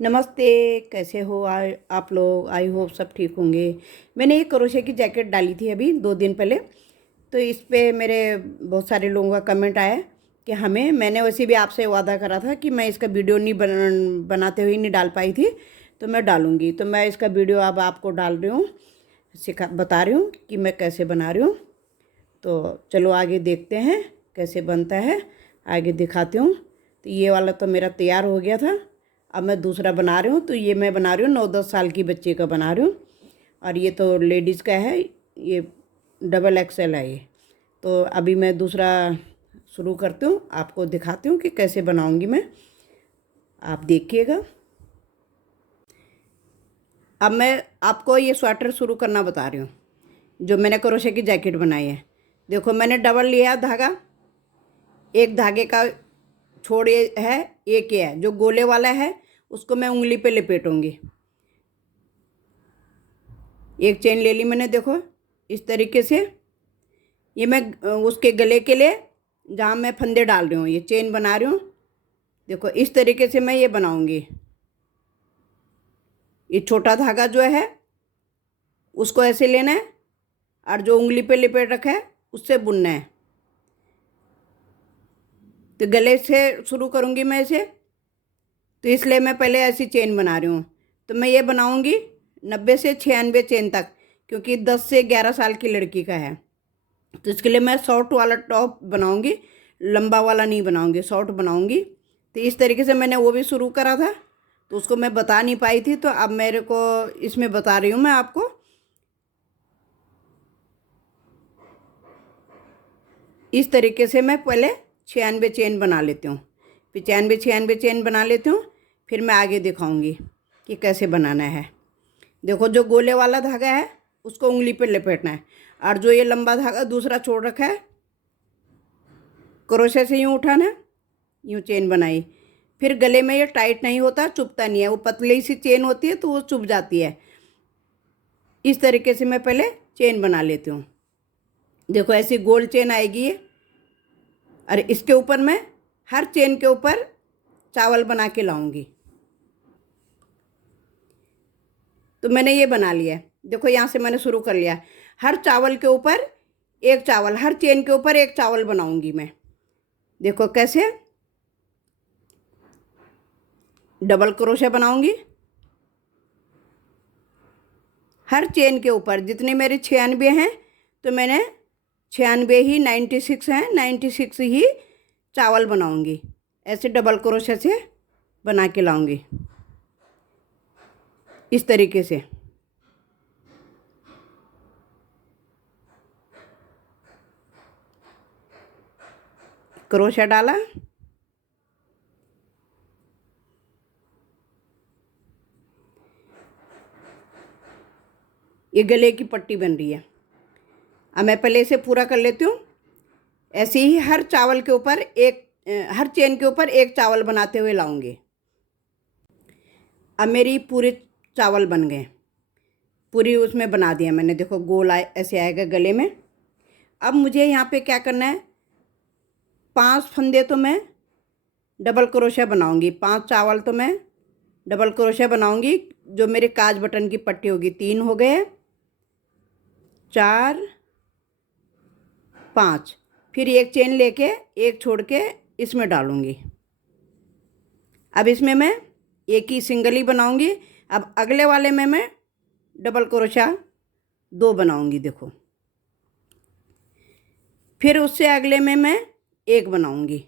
नमस्ते। कैसे हो आप लोग? आई होप सब ठीक होंगे। मैंने एक क्रोशे की जैकेट डाली थी अभी 2 दिन पहले। तो इस पे मेरे बहुत सारे लोगों का कमेंट आया कि मैंने वैसे भी आपसे वादा करा था कि मैं इसका वीडियो नहीं बनाते हुए नहीं डाल पाई थी, तो मैं डालूँगी। तो मैं इसका वीडियो अब आपको डाल रही हूँ, बता रही हूँ कि मैं कैसे बना रही हूँ। तो चलो आगे देखते हैं कैसे बनता है, आगे दिखाती हूँ। तो ये वाला तो मेरा तैयार हो गया था। अब मैं दूसरा बना रही हूँ। तो ये मैं बना रही हूँ 9-10 साल की बच्चे का बना रही हूँ, और ये तो लेडीज़ का है, ये XXL है ये। तो अभी मैं दूसरा शुरू करती हूँ, आपको दिखाती हूँ कि कैसे बनाऊँगी मैं, आप देखिएगा। अब मैं आपको ये स्वेटर शुरू करना बता रही हूँ, जो मैंने क्रोशे की जैकेट बनाई है। देखो मैंने डबल लिया धागा, एक धागे का छोड़ ये है, एक ये है जो गोले वाला है, उसको मैं उंगली पे लपेटूंगी। एक चेन ले ली मैंने, देखो इस तरीके से। ये मैं उसके गले के लिए जहाँ मैं फंदे डाल रही हूँ ये चेन बना रही हूँ। देखो इस तरीके से मैं ये बनाऊंगी। ये छोटा धागा जो है उसको ऐसे लेना है, और जो उंगली पे लिपेट रखा है उससे बुनना है। तो गले से शुरू करूँगी मैं इसे, तो इसलिए मैं पहले ऐसी चेन बना रही हूँ। तो मैं ये बनाऊँगी 90 से 96 चेन तक, क्योंकि 10 से 11 साल की लड़की का है। तो इसके लिए मैं शॉर्ट वाला टॉप बनाऊँगी, लंबा वाला नहीं बनाऊँगी, शॉर्ट बनाऊँगी। तो इस तरीके से मैंने वो भी शुरू करा था, तो उसको मैं बता नहीं पाई थी, तो अब मेरे को इसमें बता रही हूँ मैं आपको। इस तरीके से मैं पहले 96 चेन बना लेती हूँ, फिर 96 चेन बना लेती हूँ, फिर मैं आगे दिखाऊंगी कि कैसे बनाना है। देखो जो गोले वाला धागा है उसको उंगली पर लपेटना है, और जो ये लंबा धागा दूसरा छोड़ रखा है क्रोशे से यूँ उठाना है, यूँ चेन बनाई। फिर गले में ये टाइट नहीं होता, चुभता नहीं है, वो पतली सी चेन होती है तो वो चुभ जाती है। इस तरीके से मैं पहले चेन बना लेती हूँ। देखो ऐसी गोल चेन आएगी ये, और इसके ऊपर मैं हर चेन के ऊपर चावल बना के लाऊंगी। तो मैंने ये बना लिया है, देखो यहाँ से मैंने शुरू कर लिया। हर चावल के ऊपर एक चावल, हर चेन के ऊपर एक चावल बनाऊंगी मैं। देखो कैसे डबल क्रोशे बनाऊंगी हर चेन के ऊपर। जितने मेरे 96 हैं, तो मैंने 96 ही 96 हैं, 96 ही चावल बनाऊंगी। ऐसे डबल क्रोशे से बना के लाऊंगी इस तरीके से। क्रोशा डाला, ये गले की पट्टी बन रही है। अब मैं पहले इसे पूरा कर लेती हूँ। ऐसे ही हर चावल के ऊपर एक, हर चेन के ऊपर एक चावल बनाते हुए लाऊंगी। अब मेरी पूरे चावल बन गए, पूरी उसमें बना दिया मैंने। देखो गोल ऐसे आएगा गले में। अब मुझे यहाँ पे क्या करना है, 5 फंदे तो मैं डबल क्रोशा बनाऊंगी, 5 चावल तो मैं डबल क्रोशा बनाऊंगी। जो मेरे काज बटन की पट्टी होगी, 3 हो गए, 4, 5। फिर एक चेन लेके एक छोड़ के इसमें डालूंगी। अब इसमें मैं एक ही सिंगल ही बनाऊंगी। अब अगले वाले में मैं डबल क्रोशा 2 बनाऊंगी, देखो। फिर उससे अगले में मैं 1 बनाऊंगी,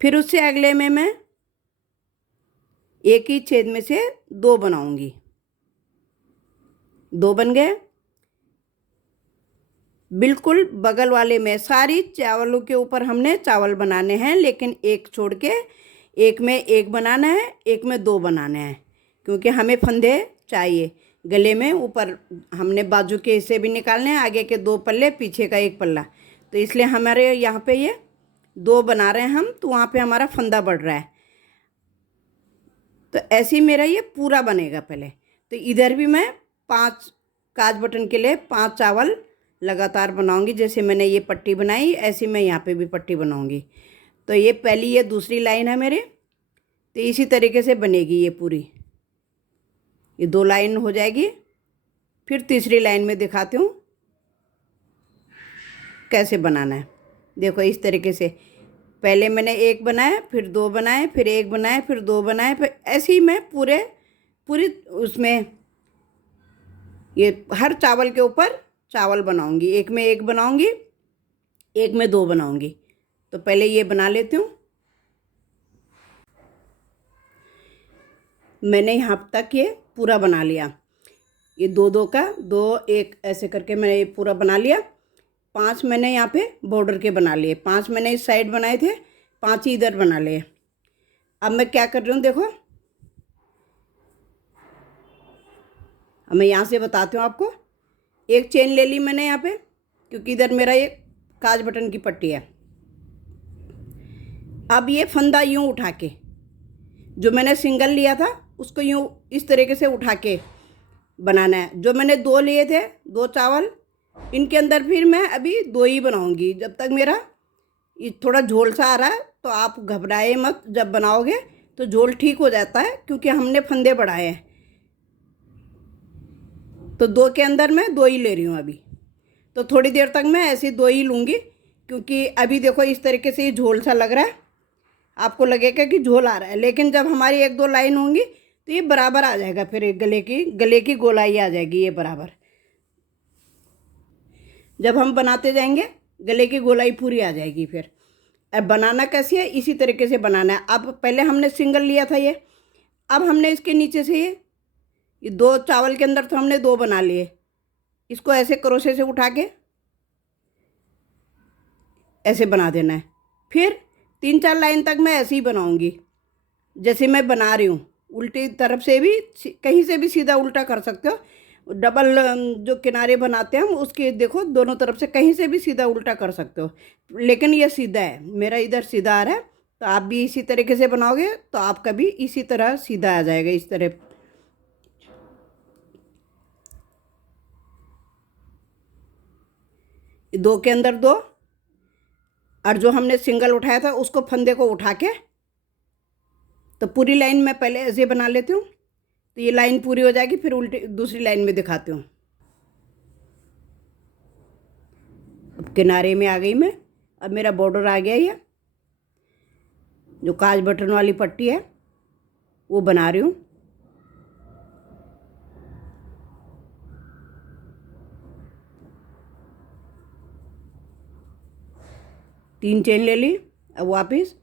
फिर उससे अगले में मैं एक ही छेद में से 2 बनाऊंगी। 2 बन गए। बिल्कुल बगल वाले में सारी चावलों के ऊपर हमने चावल बनाने हैं, लेकिन एक छोड़ के एक में 1 बनाना है, एक में 2 बनाना है, क्योंकि हमें फंदे चाहिए गले में। ऊपर हमने बाजू के हिस्से भी निकालने हैं, आगे के 2 पल्ले, पीछे का 1 पल्ला। तो इसलिए हमारे यहाँ पे ये 2 बना रहे हैं हम, तो वहाँ पे हमारा फंदा बढ़ रहा है। तो ऐसे ही मेरा ये पूरा बनेगा पहले। तो इधर भी मैं 5 काज बटन के लिए 5 चावल लगातार बनाऊंगी। जैसे मैंने ये पट्टी बनाई, ऐसे मैं यहाँ पे भी पट्टी बनाऊंगी। तो ये पहली, ये दूसरी लाइन है मेरे। तो इसी तरीके से बनेगी ये पूरी। ये 2 लाइन हो जाएगी। फिर तीसरी लाइन में दिखाती हूँ कैसे बनाना है। देखो इस तरीके से पहले मैंने एक बनाया, फिर 2 बनाए, फिर एक बनाए, फिर 2 बनाए, फिर ऐसे ही मैं पूरी उसमें ये हर चावल के ऊपर चावल बनाऊंगी। एक में एक बनाऊंगी, एक में 2 बनाऊंगी। तो पहले ये बना लेती हूँ। मैंने यहाँ तक ये पूरा बना लिया। ये 2 का 2 1 ऐसे करके मैंने ये पूरा बना लिया। 5 मैंने यहाँ पे बॉर्डर के बना लिए, 5 मैंने इस साइड बनाए थे, 5 ही इधर बना लिए। अब मैं क्या कर रही हूँ देखो, अब मैं यहाँ से बताती हूँ आपको। एक चेन ले ली मैंने यहाँ पे, क्योंकि इधर मेरा ये काज बटन की पट्टी है। अब ये फंदा यूँ उठा के, जो मैंने सिंगल लिया था उसको यूँ इस तरीके से उठा के बनाना है। जो मैंने 2 लिए थे, 2 चावल, इनके अंदर फिर मैं अभी 2 ही बनाऊंगी। जब तक मेरा ये थोड़ा झोल सा आ रहा है तो आप घबराए मत। जब बनाओगे तो झोल ठीक हो जाता है, क्योंकि हमने फंदे बढ़ाए हैं। तो 2 के अंदर मैं 2 ही ले रही हूँ अभी। तो थोड़ी देर तक मैं ऐसे 2 ही लूँगी, क्योंकि अभी देखो इस तरीके से ये झोल सा लग रहा है। आपको लगेगा कि झोल आ रहा है, लेकिन जब हमारी 1-2 लाइन होंगी तो ये बराबर आ जाएगा। फिर एक गले की गोलाई आ जाएगी ये बराबर। जब हम बनाते जाएंगे गले की गोलाई पूरी आ जाएगी। फिर अब बनाना कैसे है, इसी तरीके से बनाना है। अब पहले हमने सिंगल लिया था ये, अब हमने इसके नीचे से ये 2 चावल के अंदर तो हमने 2 बना लिए। इसको ऐसे क्रोशे से उठा के ऐसे बना देना है। फिर 3-4 लाइन तक मैं ऐसे ही बनाऊंगी जैसे मैं बना रही हूँ। उल्टी तरफ से भी, कहीं से भी सीधा उल्टा कर सकते हो। डबल जो किनारे बनाते हैं हम, उसके देखो दोनों तरफ से कहीं से भी सीधा उल्टा कर सकते हो। लेकिन ये सीधा है, मेरा इधर सीधा आ रहा है। तो आप भी इसी तरीके से बनाओगे तो आपका भी इसी तरह सीधा आ जाएगा, इस तरह। 2 के अंदर 2, और जो हमने सिंगल उठाया था उसको फंदे को उठा के, तो पूरी लाइन मैं पहले ऐसे बना लेती हूँ। तो ये लाइन पूरी हो जाएगी, फिर उल्टी दूसरी लाइन में दिखाती हूँ। अब किनारे में आ गई मैं। अब मेरा बॉर्डर आ गया। ये जो काज बटन वाली पट्टी है वो बना रही हूँ। तीन चेन ले ली। अब वापस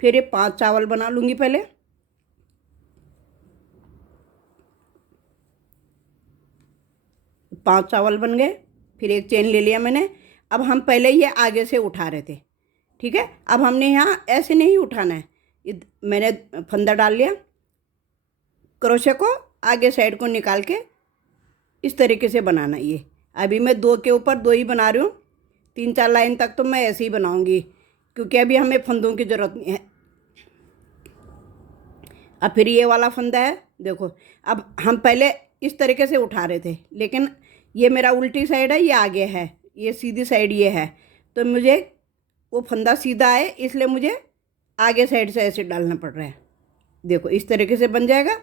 फिर ये 5 चावल बना लूँगी पहले। पांच चावल बन गए। फिर एक चेन ले लिया मैंने। अब हम पहले ये आगे से उठा रहे थे, ठीक है। अब हमने यहाँ ऐसे नहीं उठाना है। ये मैंने फंदा डाल लिया, क्रोशे को आगे साइड को निकाल के इस तरीके से बनाना। ये अभी मैं 2 के ऊपर 2 ही बना रही हूँ। 3-4 लाइन तक तो मैं ऐसे ही बनाऊँगी, क्योंकि अभी हमें फंदों की ज़रूरत नहीं है। अब फिर ये वाला फंदा है, देखो। अब हम पहले इस तरीके से उठा रहे थे, लेकिन ये मेरा उल्टी साइड है, ये आगे है, ये सीधी साइड ये है। तो मुझे वो फंदा सीधा है, इसलिए मुझे आगे साइड से ऐसे डालना पड़ रहा है। देखो इस तरीके से बन जाएगा।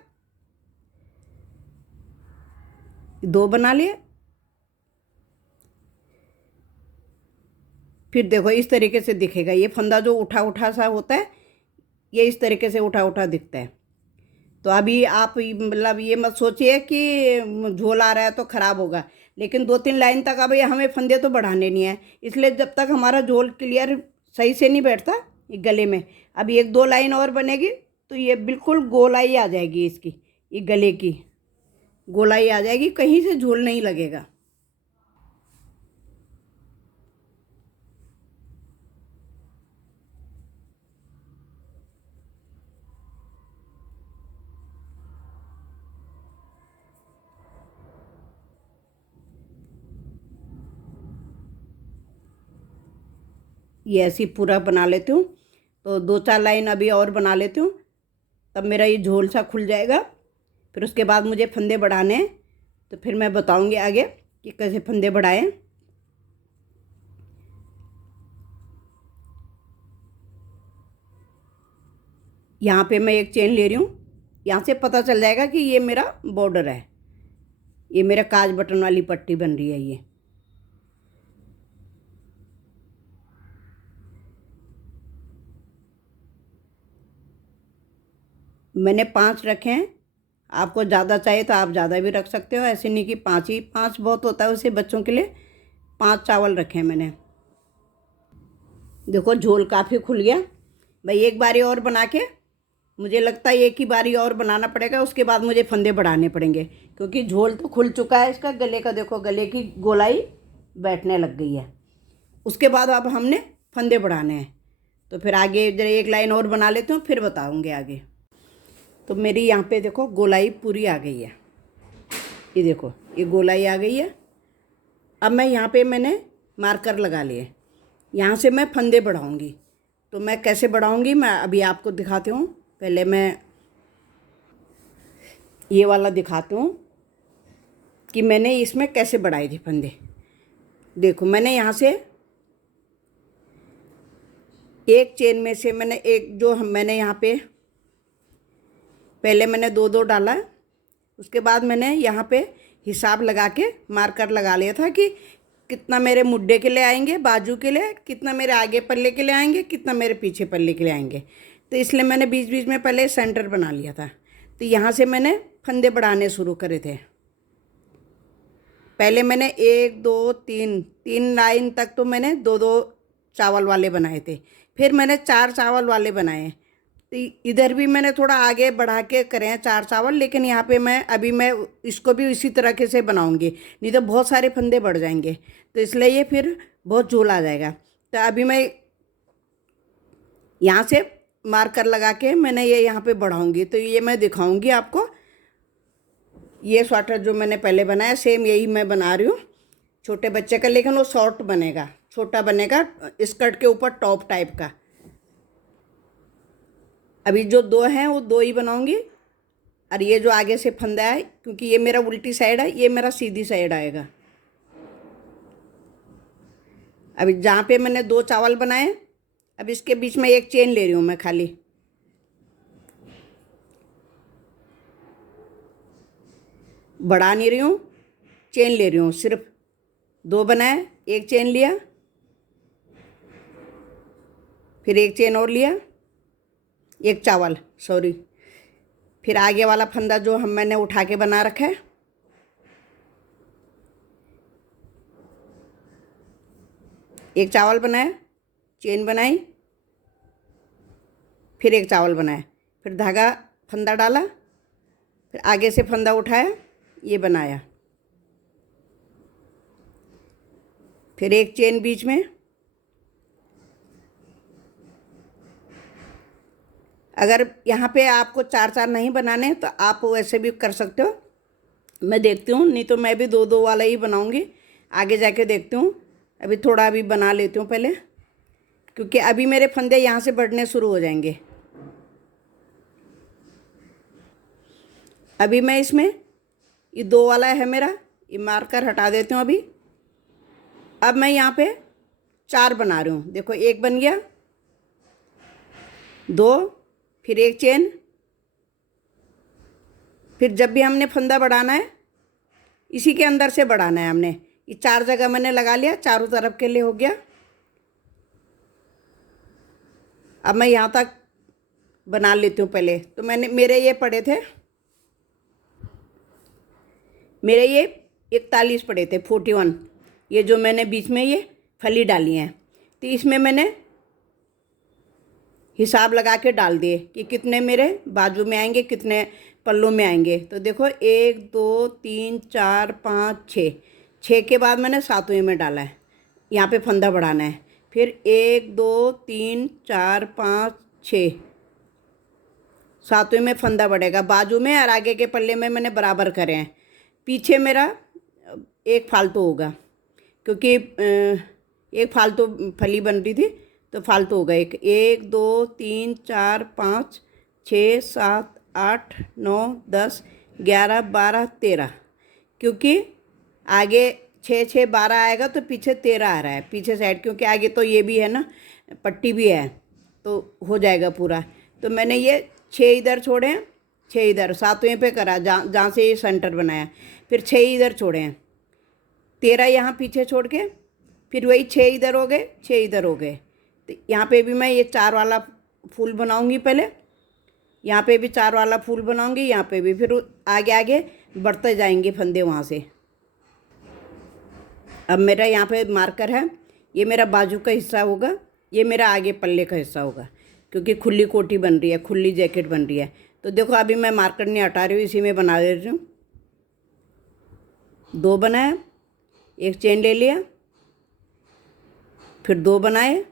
2 बना लिए। फिर देखो इस तरीके से दिखेगा। ये फंदा जो उठा उठा सा होता है, ये इस तरीके से उठा उठा दिखता है। तो अभी आप मतलब ये मत सोचिए कि झोल आ रहा है तो ख़राब होगा, लेकिन 2-3 लाइन तक अभी हमें फंदे तो बढ़ाने नहीं है। इसलिए जब तक हमारा झोल क्लियर सही से नहीं बैठता ये गले में, अभी 1-2 लाइन और बनेगी तो ये बिल्कुल गोलाई आ जाएगी इसकी, ये गले की गोलाई आ जाएगी, कहीं से झोल नहीं लगेगा। ये ऐसे ही पूरा बना लेती हूँ। तो 2-4 लाइन अभी और बना लेती हूँ, तब मेरा ये झोल सा खुल जाएगा। फिर उसके बाद मुझे फंदे बढ़ाने हैं, तो फिर मैं बताऊँगी आगे कि कैसे फंदे बढ़ाएं। यहाँ पे मैं एक चेन ले रही हूँ। यहाँ से पता चल जाएगा कि ये मेरा बॉर्डर है, ये मेरा काज बटन वाली पट्टी बन रही है। ये मैंने 5 रखे हैं, आपको ज़्यादा चाहिए तो आप ज़्यादा भी रख सकते हो, ऐसे नहीं कि 5 ही, 5 बहुत होता है उसे बच्चों के लिए। 5 चावल रखे हैं मैंने। देखो झोल काफ़ी खुल गया भाई। एक बारी और बना के, मुझे लगता है एक ही बारी और बनाना पड़ेगा, उसके बाद मुझे फंदे बढ़ाने पड़ेंगे, क्योंकि झोल तो खुल चुका है इसका। गले का देखो, गले की गोलाई बैठने लग गई है। उसके बाद अब हमने फंदे बढ़ाने हैं, तो फिर आगे जरा एक लाइन और बना लेते हूँ, फिर बताऊँगी आगे। तो मेरी यहाँ पे देखो गोलाई पूरी आ गई है, ये देखो ये गोलाई आ गई है। अब मैं यहाँ पे मैंने मार्कर लगा लिए, यहाँ से मैं फंदे बढ़ाऊँगी। तो मैं कैसे बढ़ाऊँगी मैं अभी आपको दिखाती हूँ। पहले मैं ये वाला दिखाती हूँ कि मैंने इसमें कैसे बढ़ाए थे फंदे। देखो मैंने यहाँ से एक चेन में से मैंने एक, जो मैंने यहाँ पे पहले मैंने 2-2 डाला, उसके बाद मैंने यहाँ पे हिसाब लगा के मार्कर लगा लिया था कि कितना मेरे मुड्ढे के लिए आएंगे, बाजू के लिए, कितना मेरे आगे पल्ले के लिए आएंगे, कितना मेरे पीछे पल्ले के लिए आएंगे। तो इसलिए मैंने बीच बीच में पहले सेंटर बना लिया था। तो यहाँ से मैंने फंदे बढ़ाने शुरू करे थे। पहले मैंने 1 2 3 लाइन तक तो मैंने 2-2 चावल वाले बनाए थे, फिर मैंने 4 चावल वाले बनाए। तो इधर भी मैंने थोड़ा आगे बढ़ा के करे हैं 4 चावल, लेकिन यहाँ पे मैं इसको भी इसी तरीके से बनाऊंगी, नहीं तो बहुत सारे फंदे बढ़ जाएंगे, तो इसलिए ये फिर बहुत झोल आ जाएगा। तो अभी मैं यहाँ से मार्कर लगा के मैंने ये यहाँ पे बढ़ाऊंगी, तो ये मैं दिखाऊंगी आपको। ये स्वेटर जो मैंने पहले बनाया सेम यही मैं बना रही हूँ छोटे बच्चे का, लेकिन वो शॉर्ट बनेगा, छोटा बनेगा, स्कर्ट के ऊपर टॉप टाइप का। अभी जो 2 हैं वो 2 ही बनाऊंगी, और ये जो आगे से फंदा है, क्योंकि ये मेरा उल्टी साइड है, ये मेरा सीधी साइड आएगा। अभी जहाँ पे मैंने 2 चावल बनाए, अब इसके बीच में एक चेन ले रही हूँ मैं, खाली बढ़ा नहीं रही हूँ, चेन ले रही हूँ। सिर्फ 2 बनाए, एक चेन लिया, फिर एक चेन और लिया, एक चावल, सॉरी, फिर आगे वाला फंदा जो मैंने उठा के बना रखा है, एक चावल बनाया, चेन बनाई, फिर एक चावल बनाया, फिर धागा फंदा डाला, फिर आगे से फंदा उठाया, ये बनाया, फिर एक चेन बीच में। अगर यहाँ पे आपको 4-4 नहीं बनाने तो आप वैसे भी कर सकते हो, मैं देखती हूँ, नहीं तो मैं भी 2-2 वाला ही बनाऊँगी, आगे जाके देखती हूँ। अभी थोड़ा अभी बना लेती हूँ पहले, क्योंकि अभी मेरे फंदे यहाँ से बढ़ने शुरू हो जाएंगे। अभी मैं इसमें ये 2 वाला है मेरा, ये मार्कर हटा देती हूँ अभी। अब मैं यहाँ पे 4 बना रही हूँ। देखो एक बन गया, 2, फिर एक चेन, फिर जब भी हमने फंदा बढ़ाना है इसी के अंदर से बढ़ाना है हमने। ये 4 जगह मैंने लगा लिया, चारों तरफ के लिए हो गया। अब मैं यहाँ तक बना लेती हूँ पहले। तो मेरे ये पड़े थे, मेरे ये 41 पड़े थे, 41। ये जो मैंने बीच में ये फली डाली हैं, तो इसमें मैंने हिसाब लगा के डाल दिए कि कितने मेरे बाजू में आएंगे, कितने पल्लों में आएंगे। तो देखो 1 2 3 4 5 6, 6 के बाद मैंने 7वें में डाला है, यहाँ पे फंदा बढ़ाना है। फिर 1 2 3 4 5 6, 7वें में फंदा बढ़ेगा बाजू में, और आगे के पल्ले में मैंने बराबर करे हैं। पीछे मेरा एक फालतू होगा, क्योंकि एक फालतू फली बन रही थी, तो फालतू होगा एक। 1 2 3 4 5 6 7 8 9 10 11 12 13, क्योंकि आगे 6 6 12 आएगा तो पीछे 13 आ रहा है पीछे साइड, क्योंकि आगे तो ये भी है ना, पट्टी भी है, तो हो जाएगा पूरा। तो मैंने ये 6 इधर छोड़े हैं, 6 इधर, 7वें पे करा जहाँ जहाँ से ये सेंटर बनाया, फिर 6 इधर छोड़े हैं, 13 यहाँ पीछे छोड़ के, फिर वही 6 इधर हो गए, 6 इधर हो गए। तो यहाँ पे भी मैं ये 4 वाला फूल बनाऊंगी पहले, यहाँ पे भी 4 वाला फूल बनाऊंगी, यहाँ पे भी, फिर आगे आगे बढ़ते जाएंगे फंदे वहाँ से। अब मेरा यहाँ पे मार्कर है, ये मेरा बाजू का हिस्सा होगा, ये मेरा आगे पल्ले का हिस्सा होगा, क्योंकि खुली कोटी बन रही है, खुली जैकेट बन रही है। तो देखो अभी मैं मार्कर नहीं हटा रही हूँ, इसी में बना दे रही हूँ। 2 बनाया, एक चेन ले लिया, फिर 2 बनाए,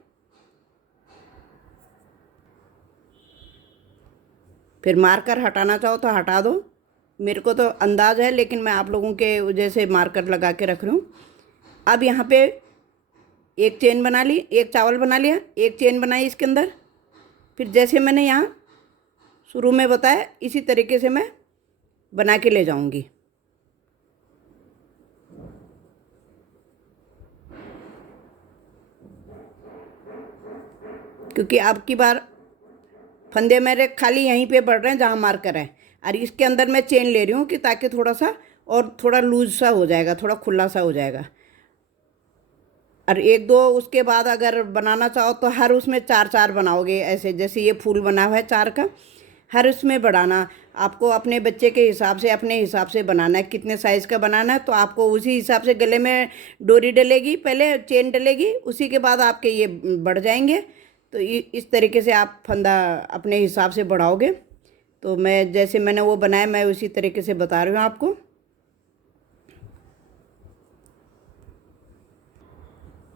फिर मार्कर हटाना चाहो तो हटा दो। मेरे को तो अंदाज़ है, लेकिन मैं आप लोगों के वजह से मार्कर लगा के रख रही हूँ। अब यहाँ पे एक चेन बना ली, एक चावल बना लिया, एक चेन बनाई इसके अंदर, फिर जैसे मैंने यहाँ शुरू में बताया इसी तरीके से मैं बना के ले जाऊँगी। क्योंकि अब की बार फंदे मेरे खाली यहीं पे बढ़ रहे हैं जहाँ मार्कर है, और इसके अंदर मैं चेन ले रही हूँ कि ताकि थोड़ा सा और थोड़ा लूज सा हो जाएगा, थोड़ा खुला सा हो जाएगा। और 1-2 उसके बाद अगर बनाना चाहो तो हर उसमें 4-4 बनाओगे, ऐसे जैसे ये फूल बना हुआ है 4 का, हर उसमें बढ़ाना। आपको अपने बच्चे के हिसाब से, अपने हिसाब से बनाना है, कितने साइज़ का बनाना है तो आपको उसी हिसाब से गले में डोरी डलेगी, पहले चेन डलेगी, उसी के बाद आपके ये बढ़ जाएंगे। तो इस तरीके से आप फंदा अपने हिसाब से बढ़ाओगे। तो मैं जैसे मैंने वो बनाया, मैं उसी तरीके से बता रही हूँ आपको।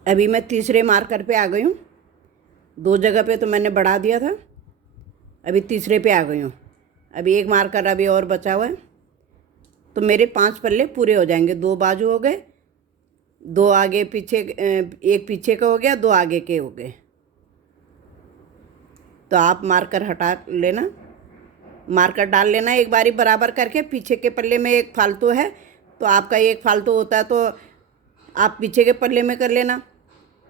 अभी मैं तीसरे मार्कर पे आ गई हूँ, 2 जगह पे तो मैंने बढ़ा दिया था, अभी तीसरे पे आ गई हूँ। अभी एक मार्कर अभी और बचा हुआ है, तो मेरे 5 पल्ले पूरे हो जाएंगे। 2 बाजू हो गए, 2 आगे पीछे, एक पीछे का हो गया, 2 आगे के हो गए। तो आप मार्कर हटा लेना, मार्कर डाल लेना एक बारी बराबर करके। पीछे के पल्ले में एक फालतू है, तो आपका एक फालतू होता है तो आप पीछे के पल्ले में कर लेना,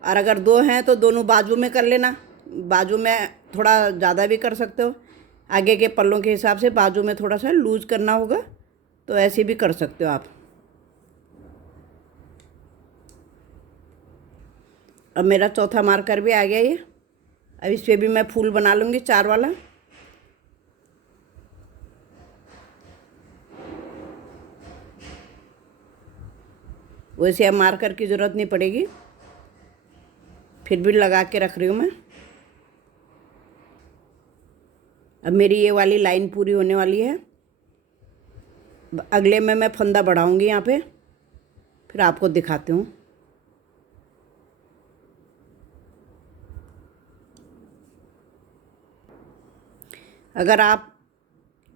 और अगर 2 हैं तो दोनों बाजू में कर लेना। बाजू में थोड़ा ज़्यादा भी कर सकते हो, आगे के पल्लों के हिसाब से बाजू में थोड़ा सा लूज करना होगा, तो ऐसे भी कर सकते हो आप। अब मेरा चौथा मार्कर भी आ गया ये। अब इस पर भी मैं फूल बना लूँगी 4 वाला। वैसे अब मार्कर की ज़रूरत नहीं पड़ेगी, फिर भी लगा के रख रही हूँ मैं। अब मेरी ये वाली लाइन पूरी होने वाली है, अगले में मैं फंदा बढ़ाऊँगी यहाँ पे, फिर आपको दिखाती हूँ। अगर आप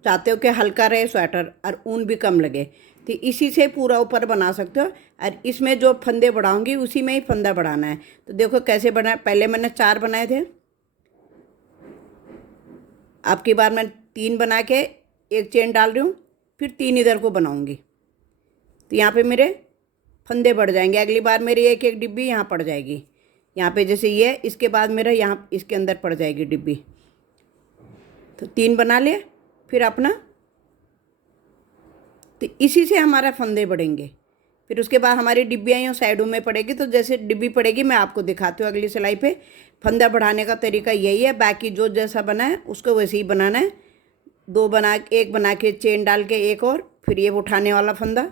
चाहते हो कि हल्का रहे स्वेटर और ऊन भी कम लगे, तो इसी से पूरा ऊपर बना सकते हो, और इसमें जो फंदे बढ़ाऊंगी उसी में ही फंदा बढ़ाना है। तो देखो कैसे बना, पहले मैंने 4 बनाए थे, अब की बार मैं 3 बना के एक चेन डाल रही हूँ, फिर 3 इधर को बनाऊंगी, तो यहाँ पे मेरे फंदे बढ़ जाएंगे। अगली बार मेरी एक एक डिब्बी यहाँ पड़ जाएगी, यहाँ पे जैसे ये, इसके बाद मेरा यहाँ इसके अंदर पड़ जाएगी डिब्बी। तो 3 बना ले, फिर अपना, तो इसी से हमारा फंदे बढ़ेंगे। फिर उसके बाद हमारी डिब्बियाँ यूँ साइडों में पड़ेगी, तो जैसे डिब्बी पड़ेगी मैं आपको दिखाती हूँ अगली सिलाई पे। फंदा बढ़ाने का तरीका यही है, बाकी जो जैसा बना है उसको वैसे ही बनाना है। 2 बना, एक बना के चेन डाल के एक और, फिर ये उठाने वाला फंदा।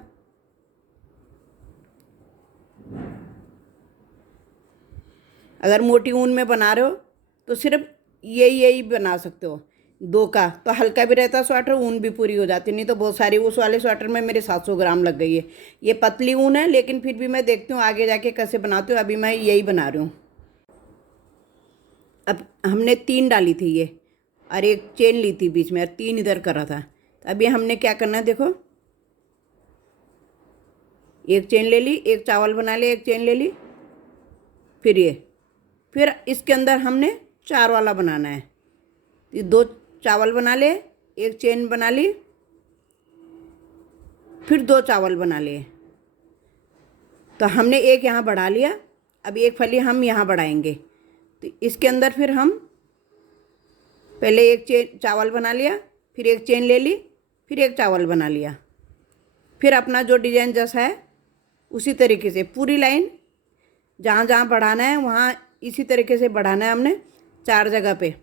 अगर मोटी ऊन में बना रहे हो तो सिर्फ यही बना सकते हो 2 का, तो हल्का भी रहता स्वेटर, ऊन भी पूरी हो जाती। नहीं तो बहुत सारी, उस वाले स्वेटर में मेरे 700 ग्राम लग गई है। ये पतली ऊन है, लेकिन फिर भी मैं देखती हूँ आगे जाके कैसे बनाती हूँ। अभी मैं यही बना रही हूँ। अब हमने 3 डाली थी ये, और एक चेन ली थी बीच में, और 3 इधर करा था। तो अभी हमने क्या करना है, देखो, एक चेन ले ली, एक चावल बना लिया, एक चेन ले ली, फिर ये, फिर इसके अंदर हमने 4 वाला बनाना है। ये 2 चावल बना ले, एक चेन बना ली, फिर 2 चावल बना लिए। तो हमने एक यहाँ बढ़ा लिया, अब एक फली हम यहाँ बढ़ाएंगे। तो इसके अंदर फिर हम पहले एक चेन चावल बना लिया, फिर एक चेन ले ली, फिर एक चावल बना लिया। फिर अपना जो डिजाइन जैसा है उसी तरीके से पूरी लाइन जहाँ जहाँ बढ़ाना है वहाँ इसी तरीके से बढ़ाना है हमने 4 जगह पे।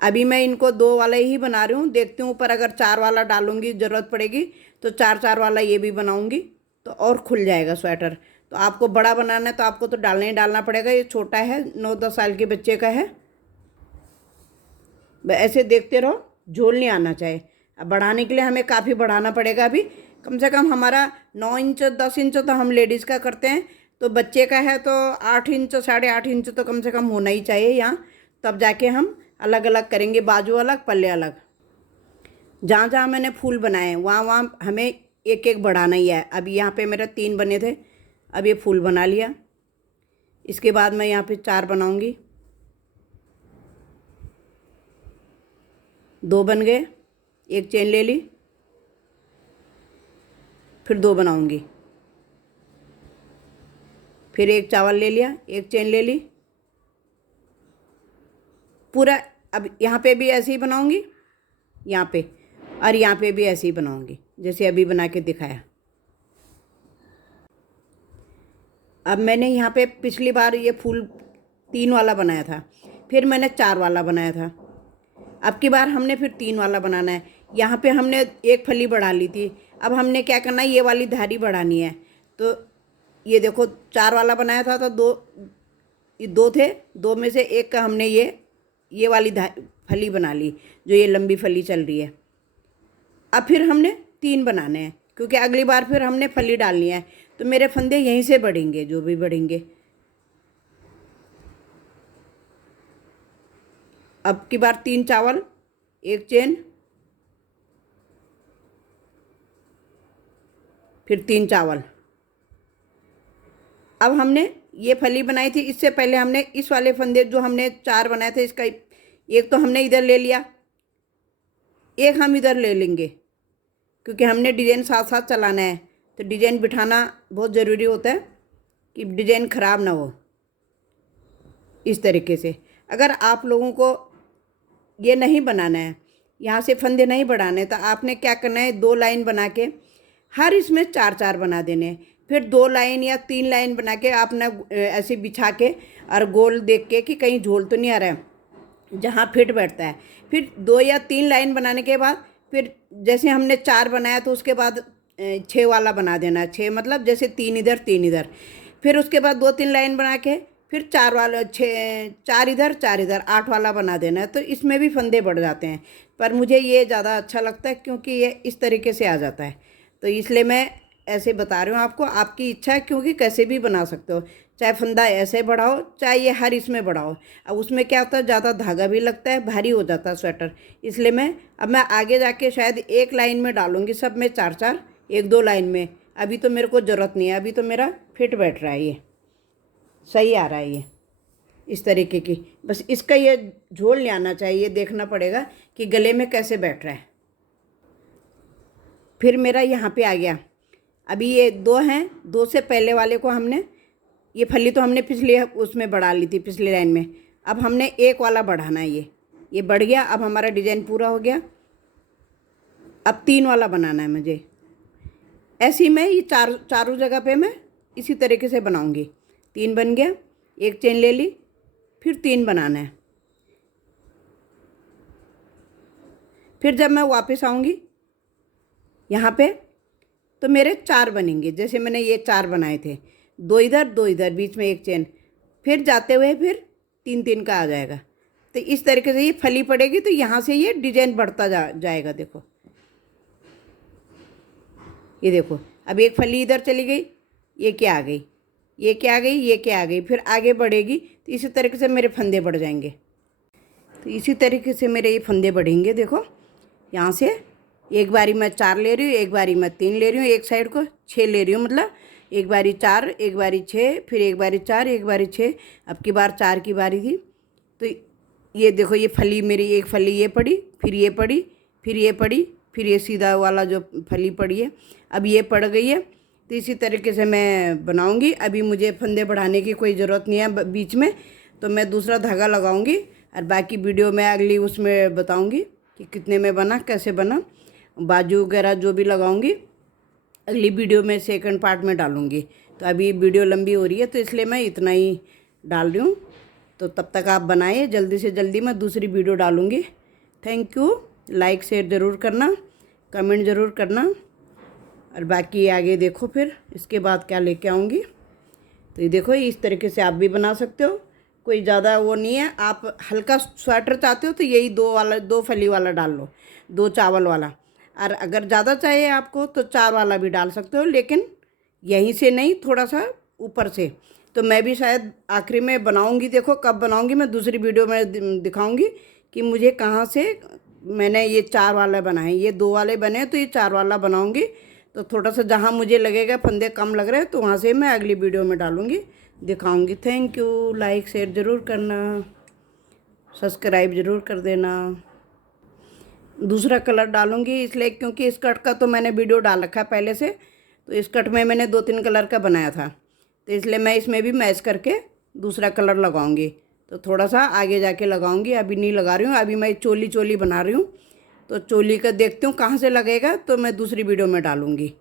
अभी मैं इनको 2 वाला ही बना रही हूँ, देखती हूँ ऊपर अगर 4 वाला डालूंगी ज़रूरत पड़ेगी तो 4 वाला ये भी बनाऊंगी तो और खुल जाएगा स्वेटर। तो आपको बड़ा बनाना है तो आपको तो डालना ही डालना पड़ेगा। ये छोटा है, 9-10 साल के बच्चे का है। ऐसे देखते रहो, झोल नहीं आना चाहिए। अब बढ़ाने के लिए हमें काफ़ी बढ़ाना पड़ेगा। अभी कम से कम हमारा 9 इंच 10 इंच तो हम लेडीज़ का करते हैं, तो बच्चे का है तो 8 इंच 8.5 इंच तो कम से कम होना ही चाहिए यहाँ। तब जाके हम अलग अलग करेंगे, बाजू अलग पल्ले अलग। जहाँ जहाँ मैंने फूल बनाए वहाँ वहाँ हमें एक एक बढ़ाना ही है। अभी यहाँ पे मेरे 3 बने थे, अब ये फूल बना लिया। इसके बाद मैं यहाँ पे 4 बनाऊँगी, 2 बन गए, एक चेन ले ली, फिर 2 बनाऊँगी, फिर एक चावल ले लिया, एक चेन ले ली पूरा। अब यहाँ पे भी ऐसे ही बनाऊँगी, यहाँ पे और यहाँ पे भी ऐसे ही बनाऊँगी जैसे अभी बना के दिखाया। अब मैंने यहाँ पे पिछली बार ये फूल 3 वाला बनाया था, फिर मैंने 4 वाला बनाया था। अब की बार हमने फिर 3 वाला बनाना है। यहाँ पे हमने एक फली बढ़ा ली थी, अब हमने क्या करना है, ये वाली धारी बढ़ानी है। तो ये देखो 4 वाला बनाया था तो 2 थे, 2 में से एक का हमने ये वाली फली बना ली, जो ये लंबी फली चल रही है। अब फिर हमने 3 बनाने हैं क्योंकि अगली बार फिर हमने फली डालनी है, तो मेरे फंदे यहीं से बढ़ेंगे, जो भी बढ़ेंगे। अब की बार 3 चावल, एक चेन, फिर 3 चावल। अब हमने ये फली बनाई थी, इससे पहले हमने इस वाले फंदे जो हमने 4 बनाए थे, इसका एक तो हमने इधर ले लिया, एक हम इधर ले लेंगे क्योंकि हमने डिजाइन साथ साथ चलाना है। तो डिजाइन बिठाना बहुत ज़रूरी होता है कि डिजाइन ख़राब ना हो। इस तरीके से अगर आप लोगों को ये नहीं बनाना है, यहाँ से फंदे नहीं बढ़ाने, तो आपने क्या करना है, 2 लाइन बना के हर इसमें 4 बना देने। फिर 2 लाइन या 3 लाइन बना के आपने ऐसे बिछा के और गोल देख के कि कहीं झोल तो नहीं आ रहा है, जहाँ फिट बैठता है। फिर 2 या 3 लाइन बनाने के बाद फिर जैसे हमने 4 बनाया तो उसके बाद 6 वाला बना देना। 6 मतलब जैसे 3 इधर 3 इधर। फिर उसके बाद 2-3 लाइन बना के फिर 4 वाला 4 इधर 4 इधर 8 वाला बना देना है। तो इसमें भी फंदे बढ़ जाते हैं, पर मुझे ये ज़्यादा अच्छा लगता है क्योंकि ये इस तरीके से आ जाता है। तो इसलिए मैं ऐसे बता रही हूँ आपको, आपकी इच्छा है क्योंकि कैसे भी बना सकते हो, चाहे फंदा ऐसे बढ़ाओ चाहे ये हर इसमें बढ़ाओ। अब उसमें क्या होता है, ज़्यादा धागा भी लगता है, भारी हो जाता है स्वेटर। इसलिए मैं आगे जाके शायद एक लाइन में डालूँगी सब में 4-4, 1-2 लाइन में। अभी तो मेरे को ज़रूरत नहीं है, अभी तो मेरा फिट बैठ रहा है, ये सही आ रहा है। ये इस तरीके की, बस इसका ये झोल नहीं आना चाहिए, देखना पड़ेगा कि गले में कैसे बैठ रहा है। फिर मेरा यहाँ पे आ गया। अभी ये 2 हैं, 2 से पहले वाले को हमने ये फली तो हमने पिछले उसमें बढ़ा ली थी, पिछली लाइन में। अब हमने 1 वाला बढ़ाना है, ये बढ़ गया। अब हमारा डिजाइन पूरा हो गया। अब 3 वाला बनाना है मुझे। ऐसे ही मैं ये चारों जगह पे मैं इसी तरीके से बनाऊंगी। 3 बन गया, एक चेन ले ली, फिर 3 बनाना है। फिर जब मैं वापस आऊँगी यहाँ पे तो मेरे 4 बनेंगे। जैसे मैंने ये 4 बनाए थे, 2 इधर 2 इधर, बीच में एक चेन, फिर जाते हुए फिर 3-3 का आ जाएगा। तो इस तरीके से ये फली पड़ेगी तो यहाँ से ये डिजाइन बढ़ता जाएगा। देखो ये देखो, अब एक फली इधर चली गई, ये क्या आ गई, ये क्या आ गई, ये क्या आ गई, फिर आगे बढ़ेगी। तो इसी तरीके से मेरे फंदे बढ़ जाएंगे। तो इसी तरीके से मेरे ये फंदे बढ़ेंगे। देखो यहाँ से एक बारी मैं 4 ले रही हूँ, एक बारी मैं 3 ले रही हूँ, एक साइड को 6 ले रही हूँ, मतलब एक बारी 4, एक बारी 6, फिर एक बारी 4, एक बारी 6। अब की बार 4 की बारी थी। तो ये देखो, ये फली मेरी, एक फली ये पड़ी, फिर ये पड़ी, फिर ये पड़ी, फिर ये सीधा वाला जो फली पड़ी है अब ये पड़ गई है। तो इसी तरीके से मैं बनाऊंगी। अभी मुझे फंदे बढ़ाने की कोई ज़रूरत नहीं है बीच में, तो मैं दूसरा धागा लगाऊंगी और बाकी वीडियो में अगली उसमें बताऊंगी कि कितने में बना, कैसे बना, बाजू वगैरह जो भी लगाऊंगी अगली वीडियो में सेकंड पार्ट में डालूंगी। तो अभी वीडियो लंबी हो रही है तो इसलिए मैं इतना ही डाल रही हूँ। तो तब तक आप बनाइए, जल्दी से जल्दी मैं दूसरी वीडियो डालूंगी। Thank you. लाइक शेयर ज़रूर करना, कमेंट ज़रूर करना, और बाकी आगे देखो फिर इसके बाद क्या लेके आऊँगी। तो ये देखो, इस तरीके से आप भी बना सकते हो, कोई ज़्यादा वो नहीं है। आप हल्का स्वेटर चाहते हो तो यही 2 फली वाला डाल लो, 2 चावल वाला। और अगर ज़्यादा चाहिए आपको तो 4 वाला भी डाल सकते हो, लेकिन यहीं से नहीं, थोड़ा सा ऊपर से। तो मैं भी शायद आखिरी में बनाऊंगी, देखो कब बनाऊंगी, मैं दूसरी वीडियो में दिखाऊंगी कि मुझे कहाँ से मैंने ये 4 वाला बनाए। ये 2 वाले बने तो ये 4 वाला बनाऊंगी। तो थोड़ा सा जहाँ मुझे लगेगा फंदे कम लग रहे हैं तो वहाँ से मैं अगली वीडियो में डालूंगी, दिखाऊंगी। Thank you. लाइक शेयर ज़रूर करना, सब्सक्राइब ज़रूर कर देना। दूसरा कलर डालूंगी इसलिए क्योंकि स्कर्ट का तो मैंने वीडियो डाल रखा है पहले से। तो स्कर्ट में मैंने 2-3 कलर का बनाया था, तो इसलिए मैं इसमें भी मैच करके दूसरा कलर लगाऊंगी। तो थोड़ा सा आगे जाके लगाऊंगी, अभी नहीं लगा रही हूँ। अभी मैं चोली बना रही हूँ, तो चोली का देखती हूँ कहाँ से लगेगा, तो मैं दूसरी वीडियो में डालूंगी।